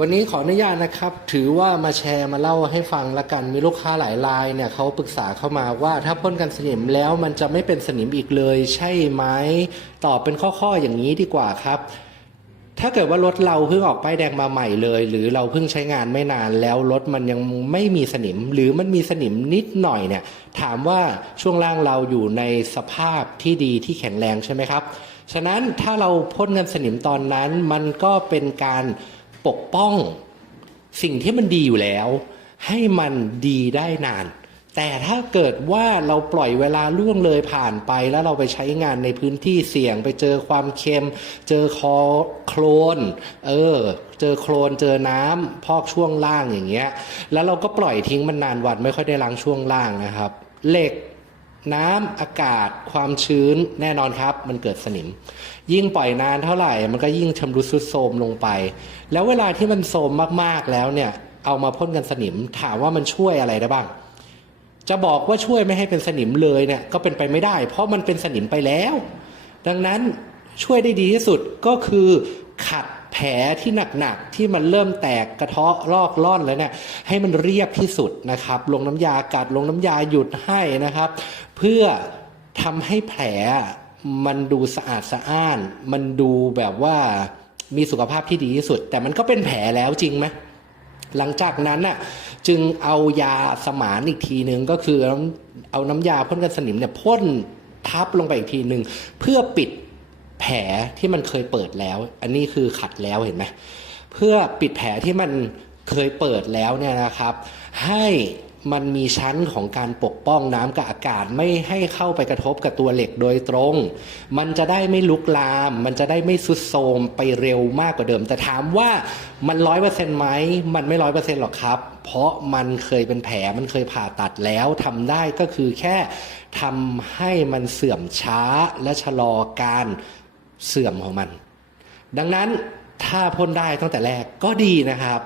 วันนี้ขออนุญาตนะครับ ถือว่ามาแชร์มาเล่าให้ฟังละกันมีลูกค้าหลายรายเนี่ยเขาปรึกษาเข้ามาว่าถ้าพ่นกันสนิมแล้วมันจะไม่เป็นสนิมอีกเลย ใช่ไหมตอบเป็นข้อๆอย่างนี้ดีกว่าครับ ถ้าเกิดว่ารถเราเพิ่งออกป้ายแดงมาใหม่เลย หรือเราเพิ่งใช้งานไม่นานแล้วรถมันยังไม่มีสนิม หรือมันมีสนิมนิดหน่อยเนี่ย ถามว่าช่วงล่างเราอยู่ในสภาพที่ดีที่แข็งแรงใช่ไหมครับ ฉะนั้นถ้าเราพ่นกันสนิมตอนนั้นมันก็เป็นการ ปกป้อง สิ่งที่มันดีอยู่แล้ว ให้มันดีได้นาน แต่ถ้าเกิดว่าเราปล่อยเวลาล่วงเลยผ่านไป แล้วเราไปใช้งานในพื้นที่เสี่ยง ไปเจอความเค็ม เจอคอโคลนเออ เจอโคลนเจอน้ำพอกช่วงล่างอย่างเงี้ย แล้วเราก็ปล่อยทิ้งมันนานวันไม่ค่อยได้ล้างช่วงล่างนะครับ เหล็ก น้ำอากาศ ความชื้นแน่นอนครับ มันเกิดสนิม ยิ่งปล่อยนานเท่าไหร่ มันก็ยิ่งชำรุดทรุดโทรมลงไป แล้วเวลาที่มันโทรมมากๆแล้วเนี่ย เอามาพ่นกันสนิม ถามว่ามันช่วยอะไรได้บ้าง จะบอกว่าช่วยไม่ให้เป็นสนิมเลยเนี่ยก็เป็นไปไม่ได้ เพราะมันเป็นสนิมไปแล้ว ดังนั้นช่วยได้ดีที่สุดก็คือขัด แผลที่หนักๆที่มันเริ่มแตกกระเทาะลอกล่อนแล้วเนี่ยให้มันเรียบที่สุดนะครับ ลงน้ำยากัดลงน้ำยาหยุดให้นะครับ เพื่อทำให้แผลมันดูสะอาดสะอ้าน มันดูแบบว่ามีสุขภาพที่ดีที่สุด แต่มันก็เป็นแผลแล้วจริงไหมหลังจากนั้นน่ะจึงเอายาสมานอีกทีหนึ่งก็คือเอาเอาน้ำยาพ่นกันสนิมเนี่ยพ่นทับลงไปอีกทีหนึ่งเพื่อปิด แผลที่มันเคยเปิดแล้ว อันนี้คือขัดแล้วเห็นไหมเพื่อปิดแผลที่มันเคยเปิดแล้วเนี่ยนะครับ ให้มันมีชั้นของการปกป้องน้ำกับอากาศไม่ให้เข้าไปกระทบกับตัวเหล็กโดยตรง มันจะได้ไม่ลุกลาม มันจะได้ไม่สุดโทมไปเร็วมากกว่าเดิม แต่ถามว่ามันร้อยเปอร์เซ็นต์ไหม มันไม่ร้อยเปอร์เซ็นต์หรอกครับ เพราะมันเคยเป็นแผล มันเคยผ่าตัดแล้วทำได้ก็คือแค่ทำให้มันเสื่อมช้าและชะลอการ เสื่อมของมัน ดังนั้นถ้าพ่นได้ตั้งแต่แรกก็ดีนะครับ